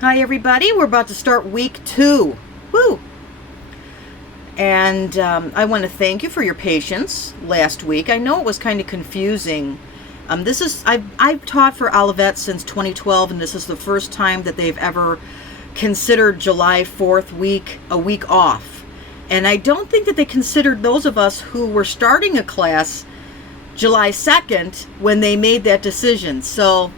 Hi everybody, we're about to start week 2. Woo! And I want to thank you for your patience last week. I know it was kind of confusing. I've taught for Olivet since 2012, and this is the first time that they've ever considered July 4th week a week off. And I don't think that they considered those of us who were starting a class July 2nd when they made that decision. So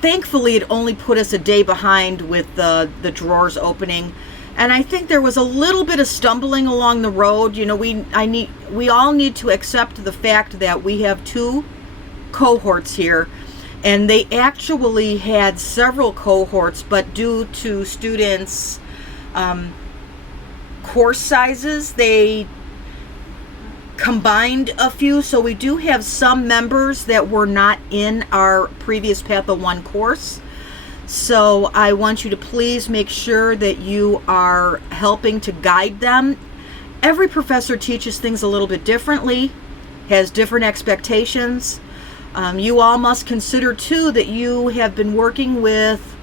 thankfully, it only put us a day behind with the drawers opening, and I think there was a little bit of stumbling along the road. You know, we all need to accept the fact that we have 2 cohorts here, and they actually had several cohorts, but due to students' course sizes, they combined a few, so we do have some members that were not in our previous Patho 1 course. So I want you to please make sure that you are helping to guide them. Every professor teaches things a little bit differently, has different expectations. You all must consider too that you have been working with,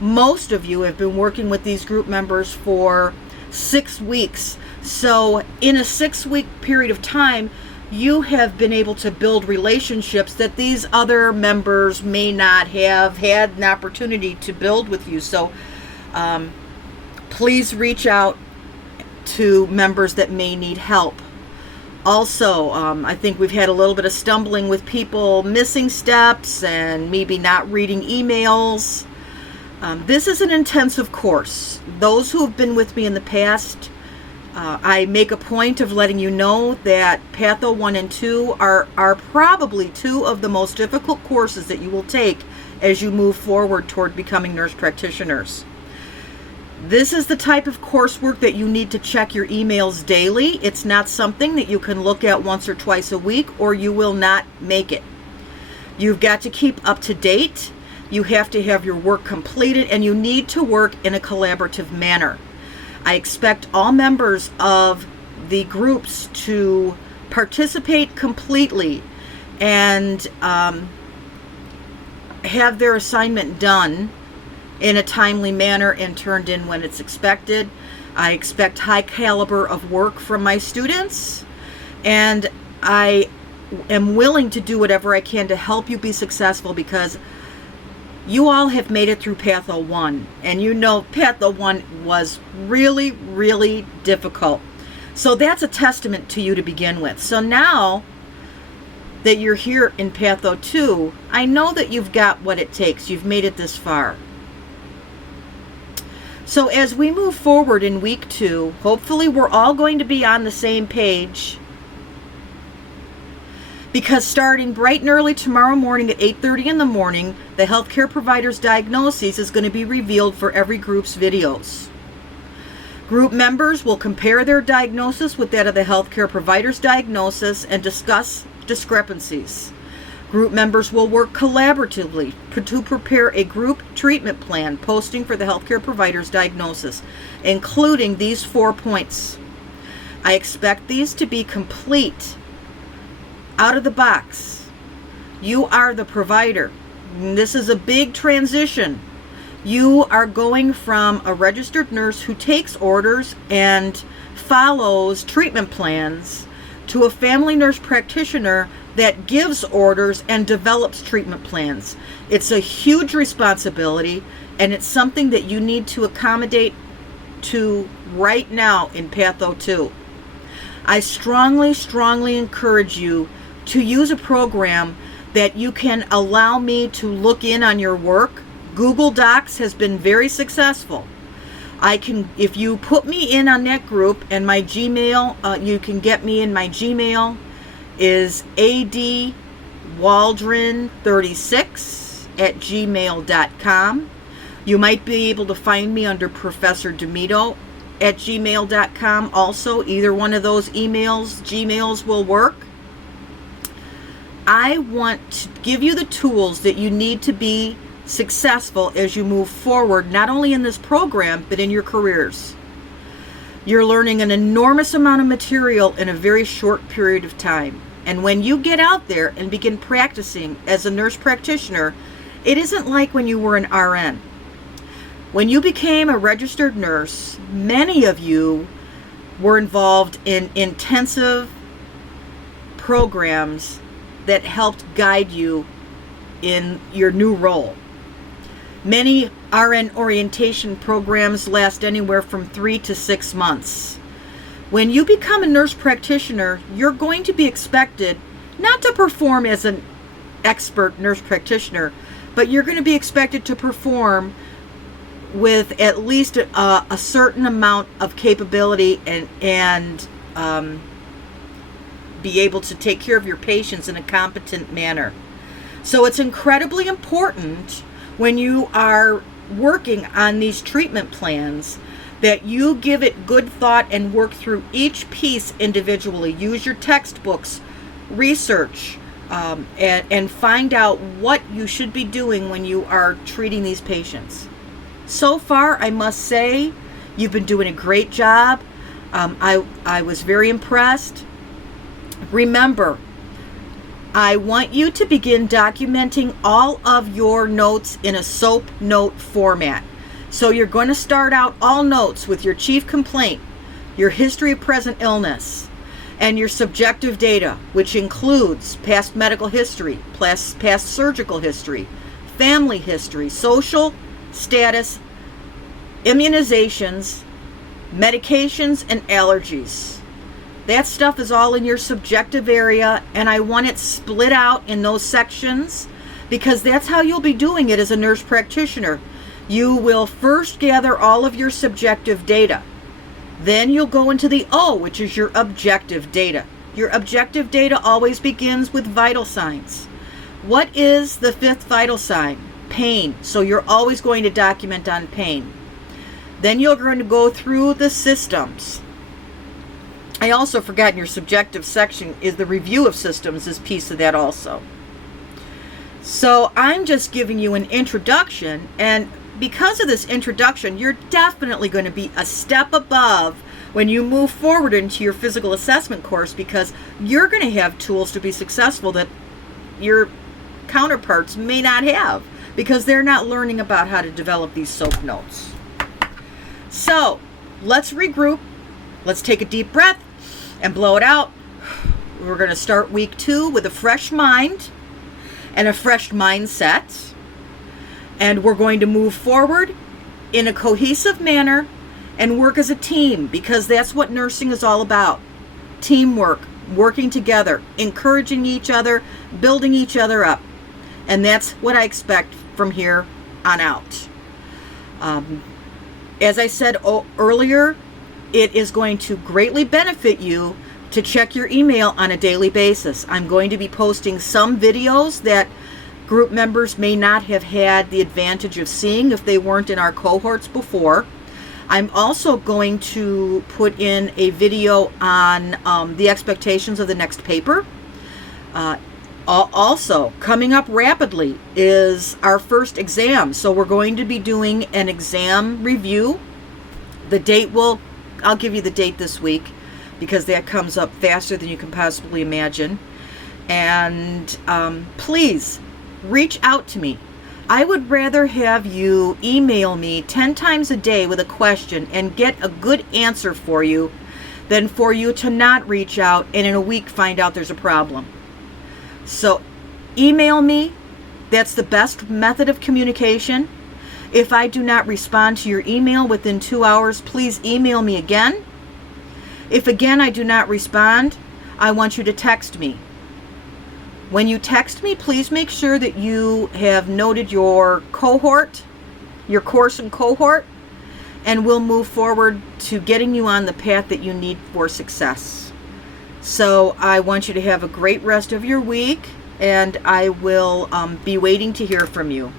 most of you have been working with these group members for 6 weeks. So in a 6-week period of time, you have been able to build relationships that these other members may not have had an opportunity to build with you. So please reach out to members that may need help. Also, I think we've had a little bit of stumbling with people missing steps and maybe not reading emails. This is an intensive course. Those who have been with me in the past, I make a point of letting you know that Patho 1 and 2 are probably 2 of the most difficult courses that you will take as you move forward toward becoming nurse practitioners. This is the type of coursework that you need to check your emails daily. It's not something that you can look at once or twice a week, or you will not make it. You've got to keep up to date. You have to have your work completed, and you need to work in a collaborative manner. I expect all members of the groups to participate completely and have their assignment done in a timely manner and turned in when it's expected. I expect high caliber of work from my students, and I am willing to do whatever I can to help you be successful, because you all have made it through Patho 1, and you know Patho 1 was really, really difficult. So that's a testament to you to begin with. So now that you're here in Patho 2, I know that you've got what it takes. You've made it this far. So as we move forward in week 2, hopefully we're all going to be on the same page, because starting bright and early tomorrow morning at 8:30 in the morning, the healthcare provider's diagnosis is going to be revealed for every group's videos. Group members will compare their diagnosis with that of the healthcare provider's diagnosis and discuss discrepancies. Group members will work collaboratively to prepare a group treatment plan, posting for the healthcare provider's diagnosis, including these 4 points. I expect these to be complete out of the box. You are the provider. This is a big transition. You are going from a registered nurse who takes orders and follows treatment plans to a family nurse practitioner that gives orders and develops treatment plans. It's a huge responsibility, and it's something that you need to accommodate to right now in Patho 2. I strongly, strongly encourage you to use a program that you can allow me to look in on your work. Google Docs has been very successful. If you put me in on that group, and my Gmail, you can get me in my Gmail is adwaldron36@gmail.com. You might be able to find me under Professor DeMito@gmail.com also. Either one of those Gmails will work. I want to give you the tools that you need to be successful as you move forward, not only in this program, but in your careers. You're learning an enormous amount of material in a very short period of time. And when you get out there and begin practicing as a nurse practitioner, It isn't like when you were an RN. When you became a registered nurse, many of you were involved in intensive programs that helped guide you in your new role. Many RN orientation programs last anywhere from 3 to 6 months. When you become a nurse practitioner, you're going to be expected not to perform as an expert nurse practitioner, but you're going to be expected to perform with at least a certain amount of capability and be able to take care of your patients in a competent manner. So it's incredibly important when you are working on these treatment plans that you give it good thought and work through each piece individually. Use your textbooks, research, and find out what you should be doing when you are treating these patients. So far, I must say, you've been doing a great job. I was very impressed. Remember, I want you to begin documenting all of your notes in a SOAP note format. So you're going to start out all notes with your chief complaint, your history of present illness, and your subjective data, which includes past medical history, past surgical history, family history, social status, immunizations, medications, and allergies. That stuff is all in your subjective area, and I want it split out in those sections because that's how you'll be doing it as a nurse practitioner. You will first gather all of your subjective data. Then you'll go into the O, which is your objective data. Your objective data always begins with vital signs. What is the 5th vital sign? Pain. So you're always going to document on pain. Then you're going to go through the systems. I also forgot in your subjective section is the review of systems is piece of that also. So I'm just giving you an introduction, and because of this introduction, you're definitely going to be a step above when you move forward into your physical assessment course, because you're going to have tools to be successful that your counterparts may not have because they're not learning about how to develop these SOAP notes. So let's regroup. Let's take a deep breath and blow it out. We're going to start week 2 with a fresh mind and a fresh mindset. And we're going to move forward in a cohesive manner and work as a team, because that's what nursing is all about. Teamwork, working together, encouraging each other, building each other up. And that's what I expect from here on out. As I said earlier, it is going to greatly benefit you to check your email on a daily basis. I'm going to be posting some videos that group members may not have had the advantage of seeing if they weren't in our cohorts before. I'm also going to put in a video on the expectations of the next paper. Also, coming up rapidly is our first exam. So we're going to be doing an exam review. The date I'll give you the date this week because that comes up faster than you can possibly imagine. And please reach out to me. I would rather have you email me 10 times a day with a question and get a good answer for you than for you to not reach out and in a week find out there's a problem. So email me. That's the best method of communication. If I do not respond to your email within 2 hours, please email me again. If again I do not respond, I want you to text me. When you text me, please make sure that you have noted your cohort, your course and cohort, and we'll move forward to getting you on the path that you need for success. So I want you to have a great rest of your week, and I will be waiting to hear from you.